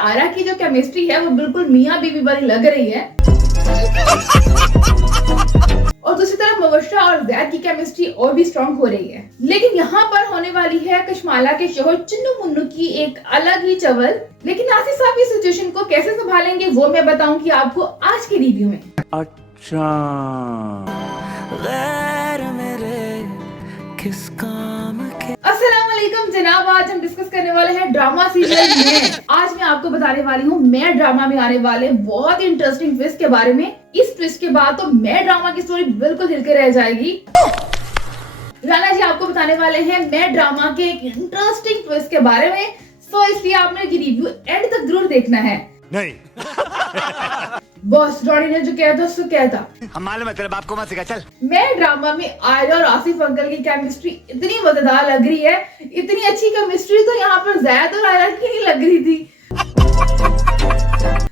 आयरा की जो केमिस्ट्री है वो बिल्कुल मियां बीवी वाली लग रही है। और दूसरी तरफ मुबशरा और जैद की केमिस्ट्री और भी स्ट्रॉन्ग हो रही है। लेकिन यहाँ पर होने वाली है कशमाला के शोहर चुन्नू मुन्नू की एक अलग ही चवल। लेकिन आसिफ साहब इस सिचुएशन को कैसे संभालेंगे वो मैं बताऊंगी आपको आज के रिव्यू में। अच्छा किस काम के। अस्सलाम वालेकुम जनाब, आज हम डिस्कस करने वाले हैं ड्रामा सीरियल में। आज मैं आपको बताने वाली हूँ मैं ड्रामा में आने वाले बहुत इंटरेस्टिंग ट्विस्ट के बारे में। इस ट्विस्ट के बाद तो मैं ड्रामा की स्टोरी बिल्कुल हिल के रह जाएगी। राना जी आपको बताने वाले हैं मैं ड्रामा के एक इंटरेस्टिंग ट्विस्ट के बारे में, सो इसलिए आपने ये रिव्यू एंड तक जरूर देखना है। नहीं बॉस रॉनी ने जो कहा था सो कहा था। हम मालूम है तेरे बाप को मत सिखा, चल। मैं ड्रामा में आयरा और आसिफ अंकल की केमिस्ट्री इतनी मजेदार लग रही है, इतनी अच्छी केमिस्ट्री तो यहाँ पर जैद और आयरा की नहीं लग रही थी।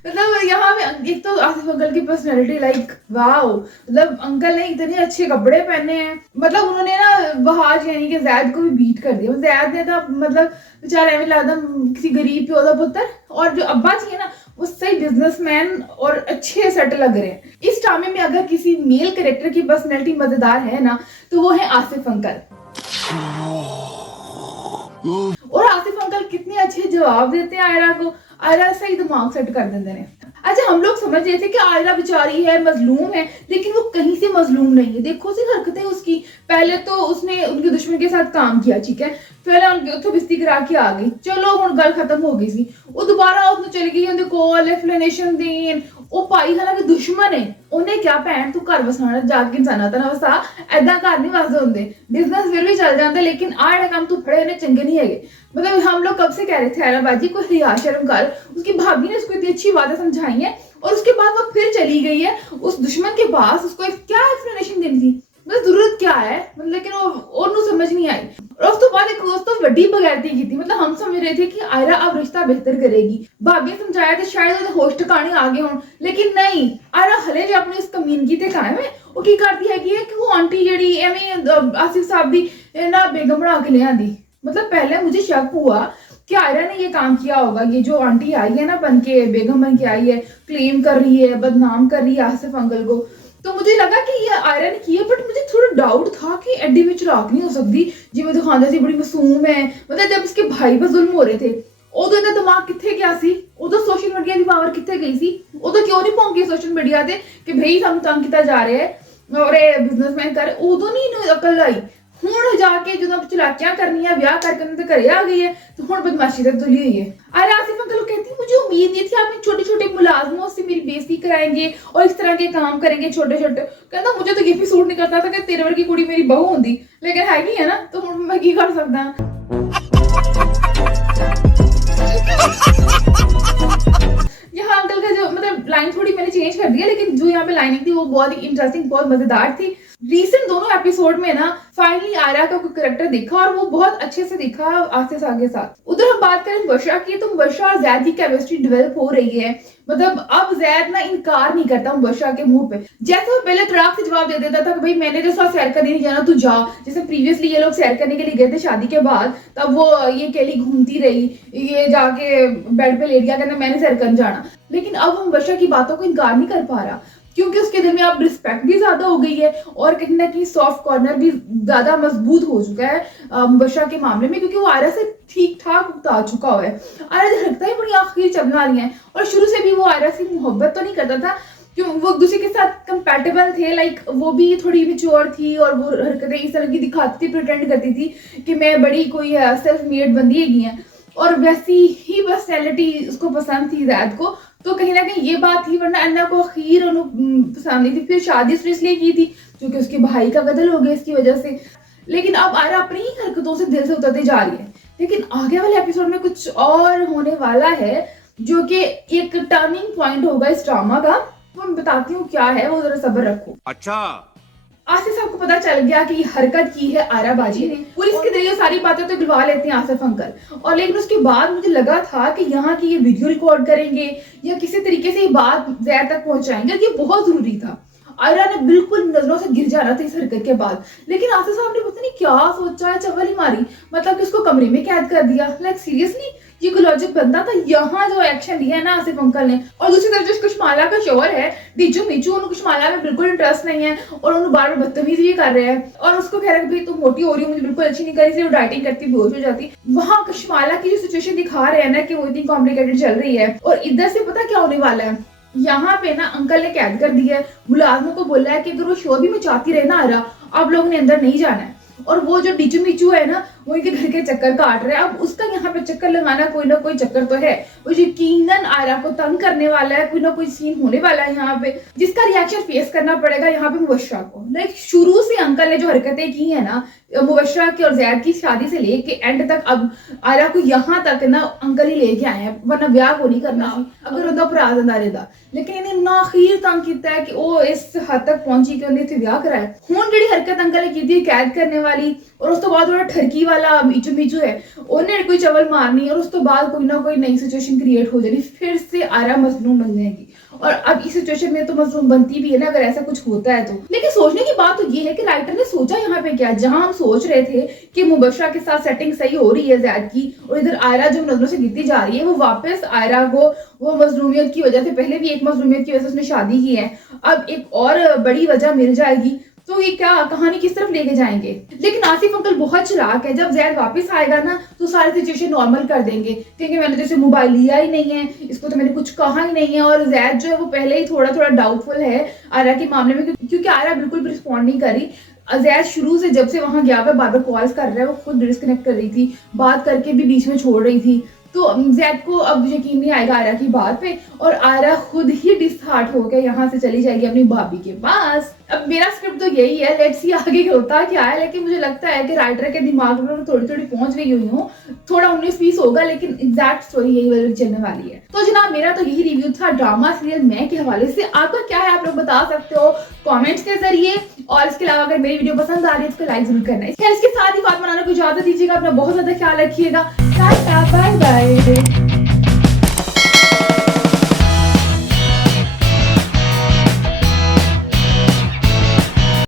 मतलब यहाँ में एक तो आसिफ अंकल की पर्सनैलिटी लाइक वाओ, मतलब अंकल ने इतने अच्छे कपड़े पहने हैं, मतलब उन्होंने ना बहाज यानी कि जैद को भी बीट कर दिया। जैद ने था मतलब बेचारा एवं लगता किसी गरीब प्योदा पुत्र, और जो अब्बा जी है ना वो सही बिजनेसमैन और अच्छे सेट लग रहे हैं। इस ड्रामे में अगर किसी मेल कैरेक्टर की पर्सनैलिटी मजेदार है ना तो वो है आसिफ अंकल। और आसिफ अंकल कितने अच्छे जवाब देते हैं आयरा को, आयरा सही दिमाग सेट कर देते हैं। अच्छा हम लोग समझ रहे थे कि आयरा बेचारी है, मजलूम है, लेकिन वो कहीं से मजलूम नहीं है। देखो सी हरकतें उसकी, पहले तो उसने उनके दुश्मन के साथ काम किया, ठीक है, पहले उनको बिस्ती करा के आ गई, चलो हुण गल खत्म हो गई सी। वो दोबारा उसने चली गई उनके कोल एक्सप्लेनेशन देन। वो पाई हालांकि दुश्मन है, उन्हें क्या भैन तू घर वसाना जाके इंसाना तना वसा, ऐदा घर नहीं वसदे होंदे, बिजनेस फिर भी चल जाता, लेकिन आड़े काम तू फड़े ने चंगे नहीं है। मतलब हम लोग कब से कह रहे थे आयरा बाजी को हिया शर्म कर, उसकी भाभी ने उसको इतनी अच्छी बातें समझाई है और उसके बाद वो फिर चली गई है उस दुश्मन के पास। उसको क्या एक्सप्लेनेशन देनी थी, मतलब जरूरत क्या है, मतलब लेकिन वो समझ नहीं आई। और उस तो बाद एक दोस्त तो वड्डी बगैरती की थी। मतलब हम समझ रहे थे कि आयरा अब रिश्ता बेहतर करेगी, भाभी ने समझाया था शायद होश ठिकाने आगे हों, लेकिन नहीं, आयरा हले जो अपनी उस कमीनगी ते कायम है। वो की करती है कि वो आंटी जेडी एवें आसिफ साहब दी ना बेगम बना के ले आंदी। मतलब पहले मुझे शक हुआ कि आयरा ने ये काम किया होगा, ये जो आंटी आई है ना बन के बेगम बन के आई है, क्लेम कर रही है, बदनाम कर रही है आसिफ अंकल को, तो मुझे लगा कि ये आयरा ने किया। बट मुझे थोड़ा डाउट था कि एडी में चलाक नहीं हो सकती जिवें दिखांदा सी, बड़ी मासूम है। मतलब जब इसके भाई पर जुल्म हो रहे थे उदों इहदा दिमाग कित्थे गया सी, उदों सोशल मीडिया की पावर कित्थे गई सी, उदों क्यों नहीं पहुंच गई सोशल मीडिया ते कि भाई सानू तंग किया जा रहा है और बिजनेसमैन कर, उदों नहीं अकल आई। हुण जाके जो चलाकियां करनी है ब्याह करके घरे आ गई है तो हुण बदमाशी तक तुली हुई है। अरे आसिफ अंकल कहती मुझे उम्मीद नहीं थी आप छोटे छोटे मुलाजमों से मेरी बेइज्जती कराएंगे और इस तरह के काम करेंगे छोटे छोटे। कहता मुझे तो ये भी सूट नहीं करता था कि तेरे वर्गी कुड़ी मेरी बहू होंदी, लेकिन हैगी है ना तो हुण मैं की कर सकदा। यहाँ अंकल का जो मतलब लाइन थोड़ी मैंने चेंज कर दिया, लेकिन जो यहाँ पे लाइनिंग थी वो बहुत ही इंटरेस्टिंग, बहुत मजेदार थी। रिसेंट दोनों एपिसोड में ना फाइनली आयरा का कोई कैरेक्टर दिखा और वो बहुत अच्छे से दिखा आसिफ के साथ। उधर हम बात करें मुबशरा की, तो मुबशरा और जैद की केमिस्ट्री डेवलप हो रही है। मतलब अब जैद ना इनकार नहीं करता मुबशरा के मुंह पे, जैसे वो पहले तड़ाक से जवाब दे देता था कि भाई मैंने जो साथ सैर करने नहीं जाना तू जा, जैसे प्रीवियसली ये लोग सैर करने के लिए गए थे शादी के बाद, तब वो ये केली घूमती रही, ये जाके बेड पे लेट गया कहना मैंने सैर करने जाना। लेकिन अब मुबशरा की बातों को इनकार नहीं कर पा रहा क्योंकि उसके दिल में अब रिस्पेक्ट भी ज्यादा हो गई है और कहीं ना कहीं सॉफ्ट कॉर्नर भी ज्यादा मजबूत हो चुका है मुबशरा के मामले में, क्योंकि वो आयरा से ठीक ठाक उगता चुका हुआ है। आयरा हरकतें ही बड़ी आखिरी चलने वाली हैं और शुरू से भी वो आयरा से मोहब्बत तो नहीं करता था क्यों, वो एक दूसरे के साथ कंपैटिबल थे, लाइक वो भी थोड़ी मैच्योर थी और वो हरकतें इस तरह की दिखाती थी, प्रिटेंड करती थी कि मैं बड़ी कोई सेल्फ मेड बंदी हैगी है, और वैसी ही पर्सनैलिटी उसको पसंद थी जैद को। तो कहीं ना कहीं ये बात थी, वरना अन्ना को अखीर पसंद नहीं थी। फिर शादी उसने इसलिए की थी क्योंकि उसके भाई का कत्ल हो गया इसकी वजह से। लेकिन अब आयरा अपनी ही हरकतों से दिल से उतरती जा रही है। लेकिन आगे वाले एपिसोड में कुछ और होने वाला है जो कि एक टर्निंग पॉइंट होगा इस ड्रामा का। मैं बताती हूँ क्या है, वो जरा सब्र रखो। अच्छा आसिफ साहब को पता चल गया कि हरकत की है आयरा बाजी ने, पुलिस के जरिए सारी बातें तो गिलवा लेते हैं आसिफ अंकल, और लेकिन उसके बाद मुझे लगा था कि यहाँ की ये वीडियो रिकॉर्ड करेंगे या किसी तरीके से ये बात जैद तक पहुंचाएंगे, ये बहुत जरूरी था। आयरा ने बिल्कुल नजरों से गिर जाना था इस हरकत के बाद, लेकिन आसिफ साहब ने पता नहीं क्या सोचा है, चवल ही मारी, मतलब कि उसको कमरे में कैद कर दिया। लाइक सीरियसली ये कोई लॉजिक बनता था? यहाँ जो एक्शन लिया है ना आसिफ अंकल ने, और दूसरी तरफ जो कुशमाला का शोहर है डीचू मीचू, उन्हें कुशमाला में बिल्कुल इंटरेस्ट नहीं है और उन्हें बार बार बदतमीजी कर रहे हैं और उसको कह रहे हैं भाई तुम मोटी हो रही हो, मुझे बिल्कुल अच्छी नहीं करी, सिर्फ डाइटिंग करती बेहोश हो जाती। वहाँ कुशमाला की जो सिचुएशन दिखा रहे हैं ना कि वो इतनी कॉम्प्लिकेटेड चल रही है, और इधर से पता क्या होने वाला है, यहाँ पे ना अंकल ने कैद कर दिया है, मुलाजमों को बोला है कि अगर वो शोर भी मचाती रहे ना आयरा, आप लोगों ने अंदर नहीं जाना है। और वो जो डीचू मीचू है ना, वो इनके घर के चक्कर काट रहे हैं। अब उसका यहाँ पे चक्कर लगाना कोई ना कोई चक्कर तो है, वो यकीनन आयरा को तंग करने वाला है, कोई ना कोई सीन होने वाला है यहाँ पे, जिसका रिएक्शन फेस करना पड़ेगा यहाँ पे मुबशरा को। लाइक शुरू से अंकल ने जो हरकतें की है ना मुबशरा की और जैद की शादी से लेके एंड तक, अब आयरा को यहाँ तक ना अंकल ही लेके आए हैं, वरना ब्याह को नहीं करना अगर उनका भरा रहता। लेकिन इन्हें ना खीर तंग किया है कि वो इस हद तक पहुंची कि उन्हें इत्थे ब्याह कराया। हुण जिहड़ी हरकत अंकल ने की थी कैद करने वाली, और उस तो बाद थोड़ा ठरकी वाला मीचू मीचू है, उन्हें कोई चवल मारनी और उस तो बाद कोई ना कोई नई सिचुएशन क्रिएट हो जानी, फिर से आयरा मजलूम बन जाएगी। और अब इस सिचुएशन में तो मजलूम बनती भी है ना अगर ऐसा कुछ होता है तो। लेकिन सोचने की बात तो ये है कि राइटर ने सोचा यहाँ पे क्या, जहां हम सोच रहे थे कि मुबशरा के साथ सेटिंग सही हो रही है जैद की, और इधर आयरा जो नजरों से गिरती जा रही है, वो वापस आयरा को वो मजलूमियत की वजह से, पहले भी एक मजलूमियत की वजह से उसने शादी की है, अब एक और बड़ी वजह मिल जाएगी, तो ये क्या कहानी किस तरफ लेके जाएंगे। लेकिन आसिफ अंकल बहुत चालाक है, जब जैद वापस आएगा ना तो सारी सिचुएशन नॉर्मल कर देंगे, क्योंकि मैंने जैसे मोबाइल लिया ही नहीं है, इसको तो मैंने कुछ कहा ही नहीं है, और जैद जो है वो पहले ही थोड़ा थोड़ा डाउटफुल है आयरा के मामले में, क्योंकि आयरा बिल्कुल भी रिस्पॉन्ड नहीं कर रही। जैद शुरू से जब से वहां गया हुआ बार बार कॉल्स कर रहा है, वो खुद डिस्कनेक्ट कर रही थी, बात करके भी बीच में छोड़ रही थी, तो जैद को अब यकीन नहीं आएगा आयरा की बात पे, और आयरा खुद ही डिसहार्ट होकर यहाँ से चली जाएगी अपनी भाभी के पास। अब मेरा स्क्रिप्ट तो यही है, लेट्स सी आगे होता क्या है, लेकिन मुझे लगता है कि राइटर के दिमाग में थोड़ी थोड़ी पहुंच गई हुई हूँ, थोड़ा 19-20 होगा, लेकिन एग्जैक्ट स्टोरी यही वाली चलने वाली है। तो जनाब मेरा तो यही रिव्यू था ड्रामा सीरियल मैं के हवाले से। आपका क्या है आप लोग बता सकते हो कॉमेंट्स के जरिए, और इसके अलावा अगर मेरी वीडियो पसंद आ रही है इसको लाइक जरूर करना है। इसके साथ ही फातिमा नाना को इजाजत दीजिएगा, अपना बहुत ज्यादा ख्याल रखिएगा, बाय बाय।